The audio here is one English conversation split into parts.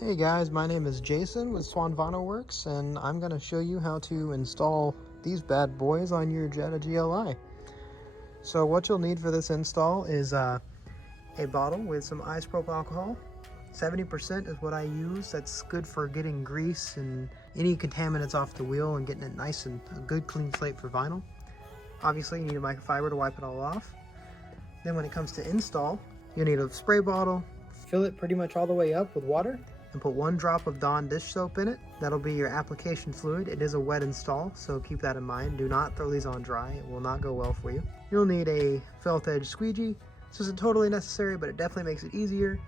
Hey guys, my name is Jason with Swanvano Works, and I'm going to show you how to install these bad boys on your Jetta GLI. So what you'll need for this install is a bottle with some isopropyl alcohol. 70% is what I use. That's good for getting grease and any contaminants off the wheel and getting it nice and a good clean slate for vinyl. Obviously you need a microfiber to wipe it all off. Then when it comes to install, you'll need a spray bottle. Fill it pretty much all the way up with water and put 1 drop of Dawn dish soap in it. That'll be your application fluid. It is a wet install, so keep that in mind. Do not throw these on dry. It will not go well for you. You'll need a felt edge squeegee. This isn't totally necessary, but it definitely makes it easier.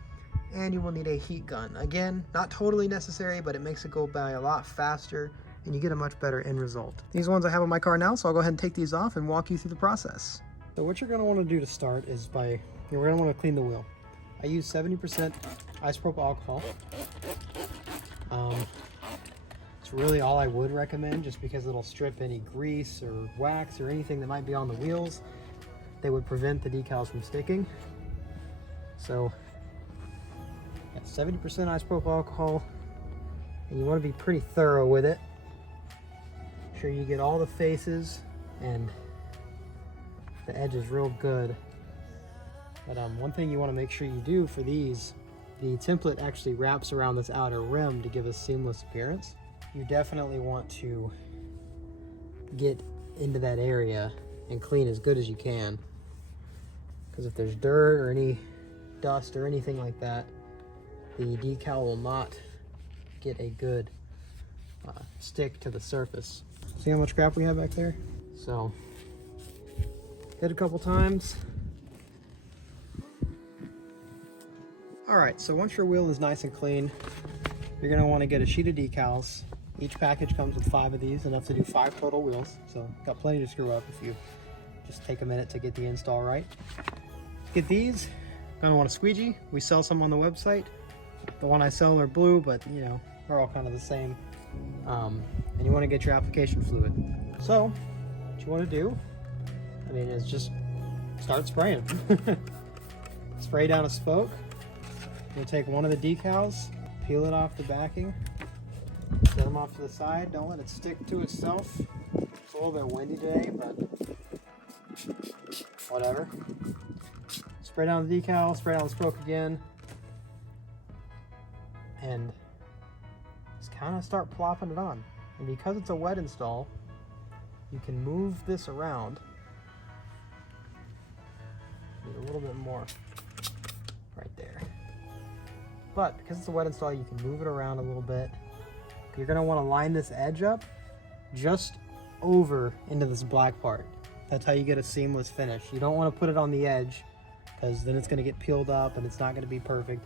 And you will need a heat gun. Again, not totally necessary, but it makes it go by a lot faster and you get a much better end result. These ones I have on my car now, so I'll go ahead and take these off and walk you through the process. So what you're gonna wanna do to start is we're gonna wanna clean the wheel. I use 70% isopropyl alcohol. It's really all I would recommend, just because it'll strip any grease or wax or anything that might be on the wheels. They would prevent the decals from sticking. So 70% isopropyl alcohol, and you want to be pretty thorough with it. Make sure you get all the faces and the edges real good. But one thing you want to make sure you do for these, the template actually wraps around this outer rim to give a seamless appearance. You definitely want to get into that area and clean as good as you can, because if there's dirt or any dust or anything like that, the decal will not get a good stick to the surface. See how much crap we have back there? So hit a couple times. All right, so once your wheel is nice and clean, you're gonna wanna get a sheet of decals. Each package comes with 5 of these, enough to do 5 total wheels. So got plenty to screw up if you just take a minute to get the install right. Get these, gonna want a squeegee. We sell some on the website. The one I sell are blue, but you know, they're all kind of the same. And you wanna get your application fluid. So what you wanna do, is just start spraying. Spray down a spoke. You'll take one of the decals, peel it off the backing, set them off to the side. Don't let it stick to itself. It's a little bit windy today, but whatever. Spray down the decal, spray down the spoke again, and just kind of start plopping it on. And because it's a wet install, you can move this around. Need a little bit more right there. But because it's a wet install, you can move it around a little bit. You're gonna wanna line this edge up just over into this black part. That's how you get a seamless finish. You don't wanna put it on the edge, because then it's gonna get peeled up and it's not gonna be perfect.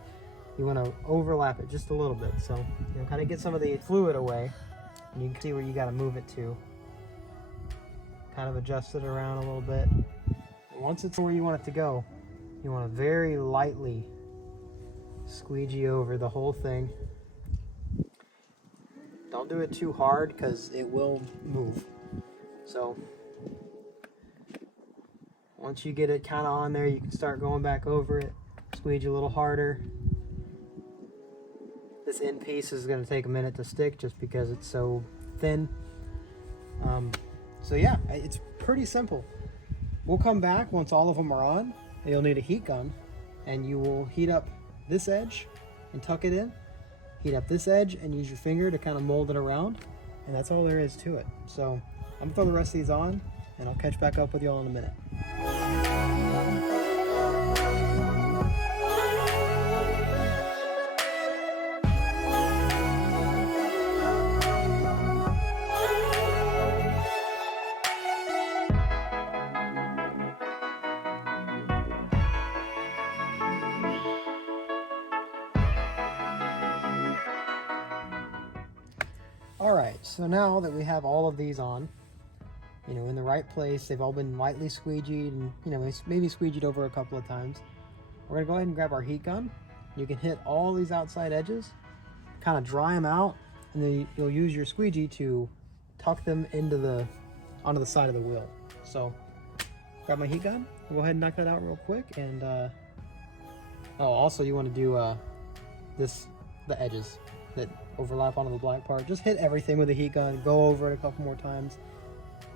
You wanna overlap it just a little bit. So, kind of get some of the fluid away, and you can see where you gotta move it to. Kind of adjust it around a little bit. And once it's where you want it to go, you wanna very lightly squeegee over the whole thing. Don't do it too hard, because it will move. So once you get it kind of on there, you can start going back over it, squeegee a little harder. This end piece is going to take a minute to stick just because it's so thin. So yeah, it's pretty simple. We'll come back once all of them are on. You'll need a heat gun, and you will heat up this edge and tuck it in. Heat up this edge and use your finger to kind of mold it around, and that's all there is to it. So I'm gonna throw the rest of these on, and I'll catch back up with y'all in a minute. All right, so now that we have all of these on, in the right place, they've all been lightly squeegeed and, maybe squeegeed over a couple of times. We're gonna go ahead and grab our heat gun. You can hit all these outside edges, kind of dry them out, and then you'll use your squeegee to tuck them onto the side of the wheel. So grab my heat gun, go ahead and knock that out real quick. And also you want to do this the edges that overlap onto the black part. Just hit everything with a heat gun, go over it a couple more times,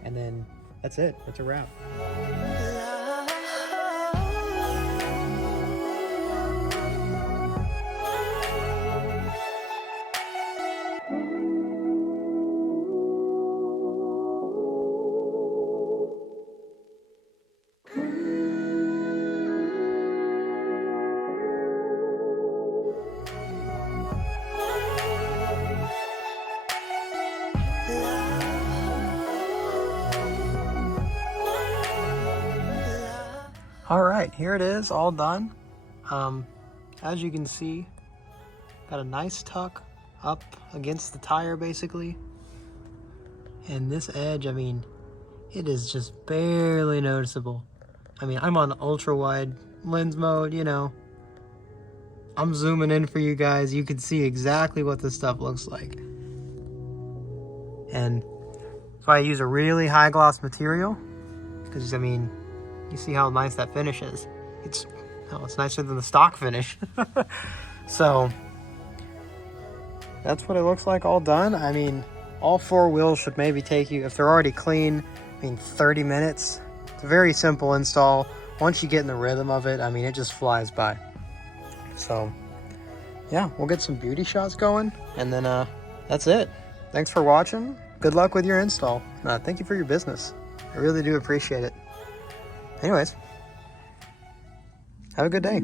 and then that's it. That's a wrap. All right, here it is, all done. As you can see, got a nice tuck up against the tire basically. And this edge, I mean, it is just barely noticeable. I mean, I'm on ultra wide lens mode, you know. I'm zooming in for you guys. You can see exactly what this stuff looks like. And if I use a really high gloss material, because I mean, you see how nice that finish is. It's nicer than the stock finish. So that's what it looks like all done. I mean, all 4 wheels should maybe take you, if they're already clean, I mean 30 minutes. It's a very simple install. Once you get in the rhythm of it, I mean, it just flies by. So yeah, we'll get some beauty shots going, and then that's it. Thanks for watching. Good luck with your install. Thank you for your business. I really do appreciate it. Anyways, have a good day.